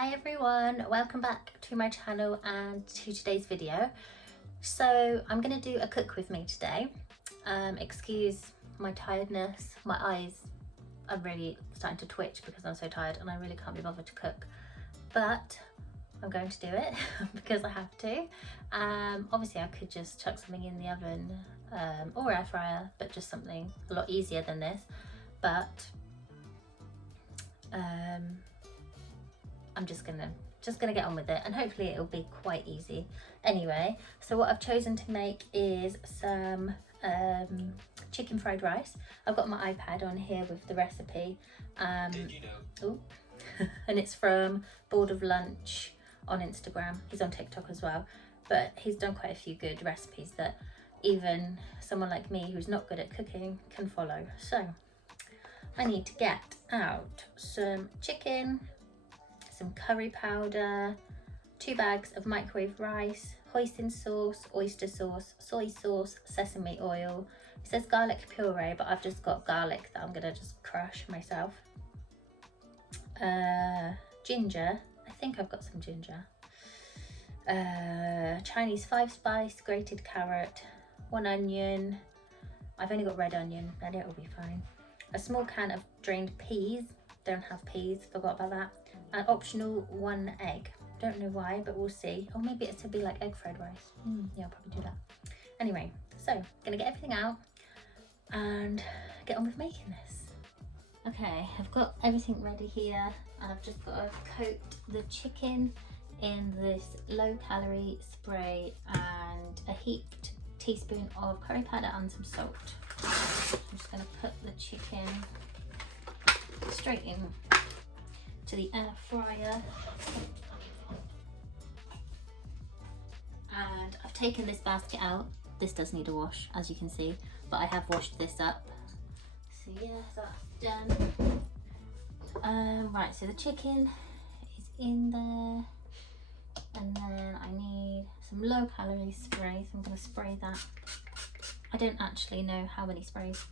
Hi everyone, welcome back to my channel and to today's video. So I'm going to do a cook with me today. Excuse my tiredness, my eyes are really starting to twitch because I'm so tired and I really can't be bothered to cook. But I'm going to do it because I have to. Obviously I could just chuck something in the oven or air fryer, but just something a lot easier than this. But I'm just gonna get on with it and hopefully it'll be quite easy. Anyway, so what I've chosen to make is some chicken fried rice. I've got my iPad on here with the recipe. And it's from Board of Lunch on Instagram. He's on TikTok as well, but he's done quite a few good recipes that even someone like me who's not good at cooking can follow. So I need to get out some chicken, some curry powder, 2 bags of microwave rice, hoisin sauce, oyster sauce, soy sauce, sesame oil. It says garlic puree, but I've just got garlic that I'm gonna just crush myself. Ginger, I think I've got some ginger. Chinese 5-spice, grated carrot, 1 onion. I've only got red onion, and it'll be fine. A small can of drained peas. Don't have peas, forgot about that. An optional 1 egg. Don't know why, but we'll see. Or maybe it's to be like egg fried rice. Yeah, I'll probably do that. Anyway, so gonna get everything out and get on with making this. Okay, I've got everything ready here and I've just got to coat the chicken in this low calorie spray and a heaped teaspoon of curry powder and some salt. I'm just gonna put the chicken straight in to the air fryer. And I've taken this basket out. This does need a wash, as you can see, but I have washed this up. So yeah, that's done. Right, so the chicken is in there, and then I need some low calorie spray, so I'm going to spray that. I don't actually know how many sprays,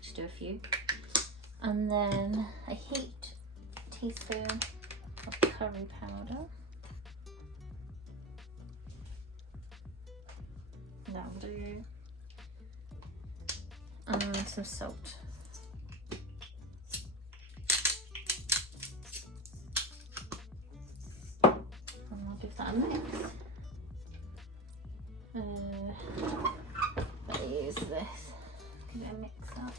just do a few. And then a heaped teaspoon of curry powder. That'll do. And some salt. And I'll give that a mix. I'll use this. Give it a mix up.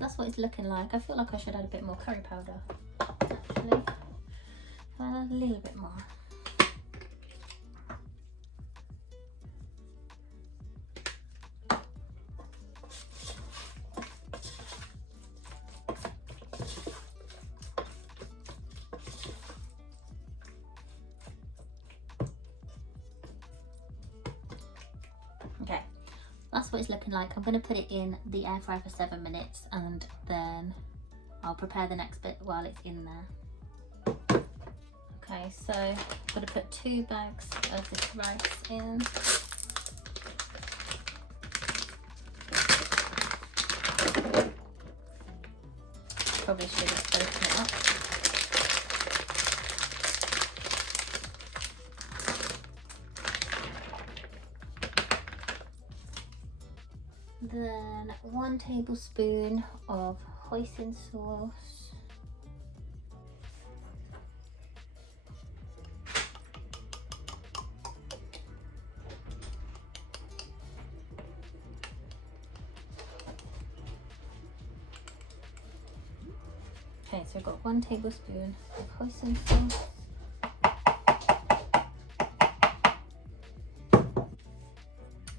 That's what it's looking like. I feel like I should add a bit more curry powder, actually. I'll add a little bit more. Okay. That's what it's looking like. I'm going to put it in the air fryer for 7 minutes and then I'll prepare the next bit while it's in there. Okay, so I'm going to put 2 bags of this rice in. Probably should have spoken it up. Then 1 tablespoon of hoisin sauce. Okay, so I've got 1 tablespoon of hoisin sauce.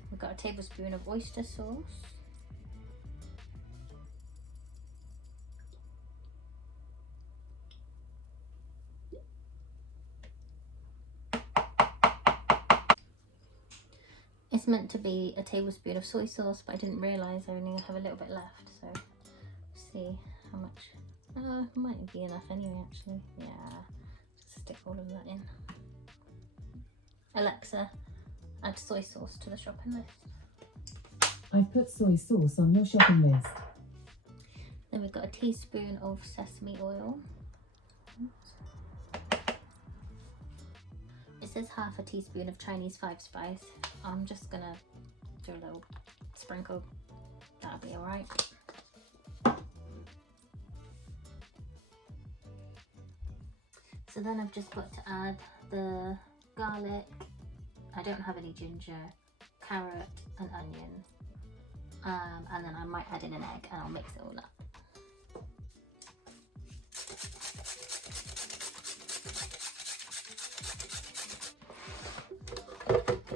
We've got a tablespoon of oyster sauce. It's meant to be a tablespoon of soy sauce, but I didn't realise I only have a little bit left, so see how much. Might be enough anyway, actually. Yeah, just stick all of that in. Alexa, add soy sauce to the shopping list. I've put soy sauce on your shopping list. Then we've got a teaspoon of sesame oil. It says half a teaspoon of Chinese 5-spice. I'm just gonna do a little sprinkle. That'll be alright. So then I've just got to add the garlic. I don't have any ginger, carrot and onion. And then I might add in an egg and I'll mix it all up.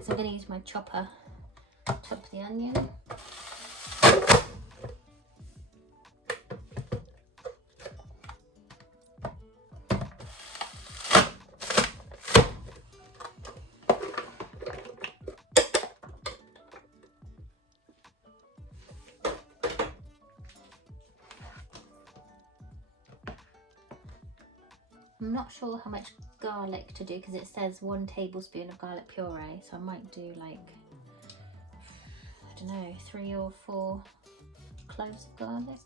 So I'm going to use my chopper to chop the onion. I'm not sure how much garlic to do because it says 1 tablespoon of garlic puree, so I might do like, I don't know, 3 or 4 cloves of garlic.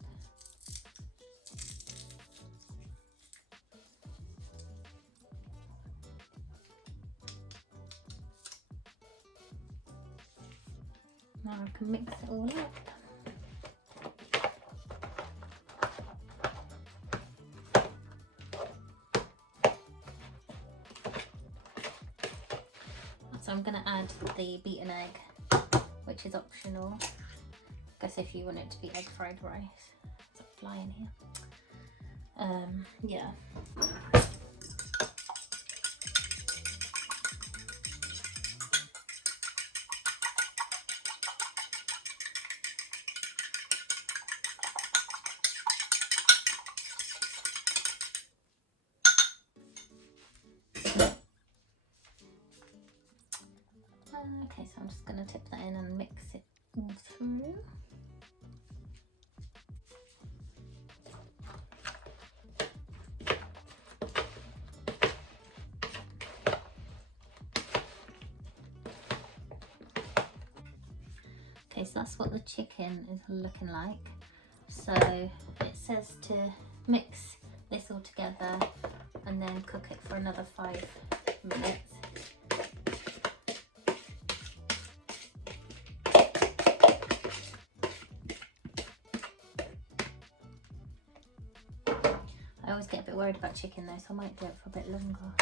Now I can mix it all up. So I'm going to add the beaten egg, which is optional. I guess if you want it to be egg fried rice. There's a fly in here. Yeah. Okay, so I'm just going to tip that in and mix it all through. Okay, so that's what the chicken is looking like. So it says to mix this all together and then cook it for another 5 minutes. I always get a bit worried about chicken though, so I might do it for a bit longer.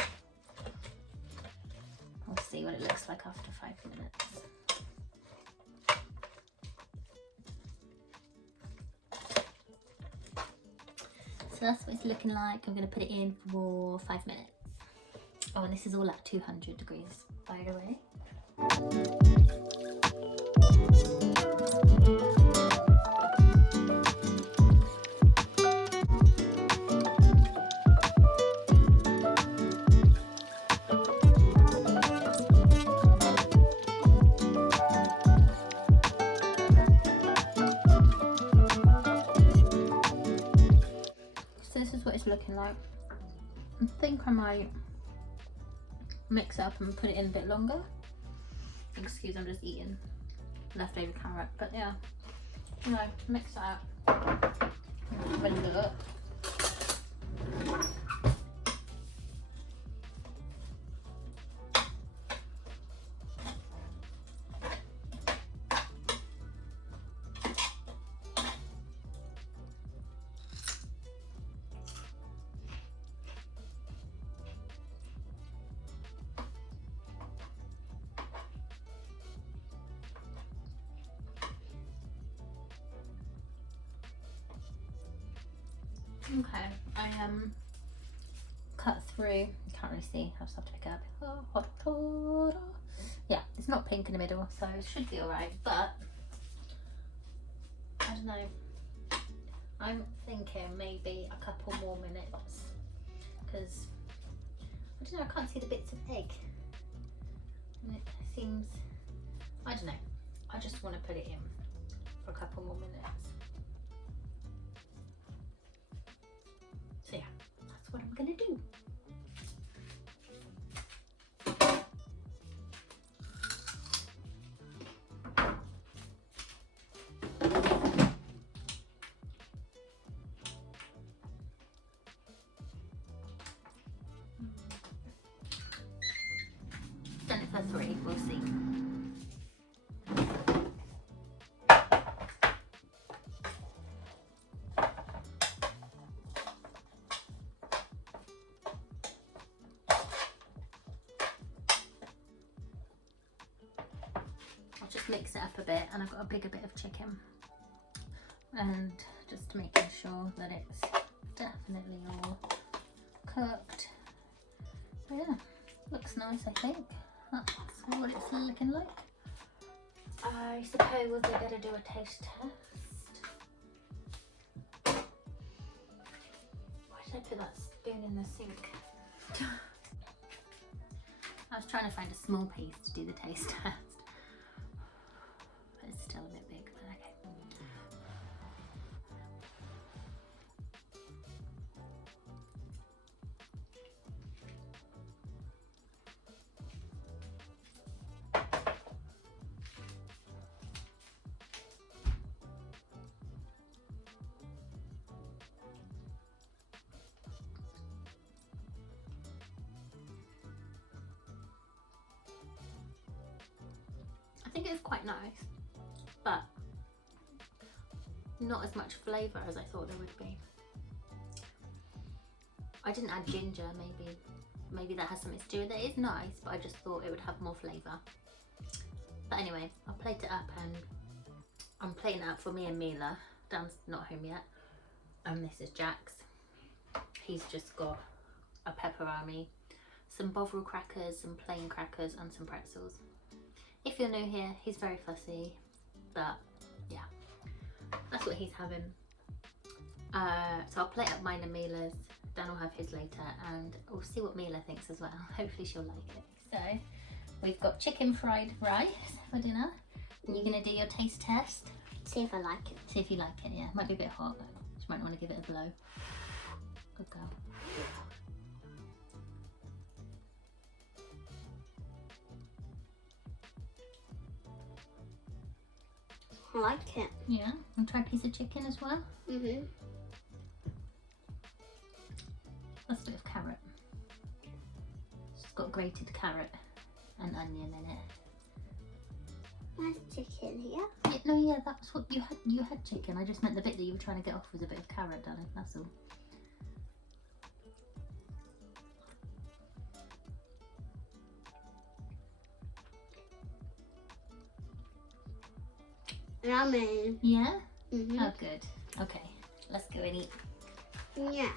We'll see what it looks like after 5 minutes. So that's what it's looking like. I'm going to put it in for 5 minutes. Oh, and this is all at 200 degrees, by the way. This is what it's looking like. I think I might mix up and put it in a bit longer. Excuse, I'm just eating leftover carrot, but yeah, you know, mix that up. Have a look. Okay, I cut through. You can't really see. I just have to pick it up. Yeah, it's not pink in the middle, so it should be alright. But I don't know. I'm thinking maybe a couple more minutes because I don't know. I can't see the bits of egg, and it seems, I don't know. I just want to put it in for a couple more minutes. So yeah, that's what I'm gonna do. 3. We'll see. I'll just mix it up a bit, and I've got a bigger bit of chicken, and just making sure that it's definitely all cooked. But yeah, looks nice, I think. That's what it's looking like. I suppose we're going to do a taste test. Why did I put that spoon in the sink? I was trying to find a small piece to do the taste test. But it's still a bit big, but okay. I think it's quite nice, but not as much flavour as I thought there would be. I didn't add ginger, maybe that has something to do with it. It's nice, but I just thought it would have more flavour. But anyway, I'll plate it up, and I'm plating it up for me and Mila. Dan's not home yet. And this is Jack's. He's just got a pepperoni, some Bovril crackers, some plain crackers, and some pretzels. If you're new here, he's very fussy, but yeah, that's what he's having. So I'll plate up mine and Mila's. Dan will have his later, and we'll see what Mila thinks as well. Hopefully she'll like it. So we've got chicken fried rice for dinner. And you're gonna do your taste test. See if I like it. See if you like it, yeah. Might be a bit hot, but you might want to give it a blow. Good girl. I like it. Yeah, and try a piece of chicken as well. That's a bit of carrot. It's got grated carrot and onion in it. Nice chicken here. Yeah, no, yeah, that's what you had. You had chicken. I just meant the bit that you were trying to get off was a bit of carrot, darling. That's all. Yummy. Yeah? Oh, good. Okay, let's go and eat. Yeah.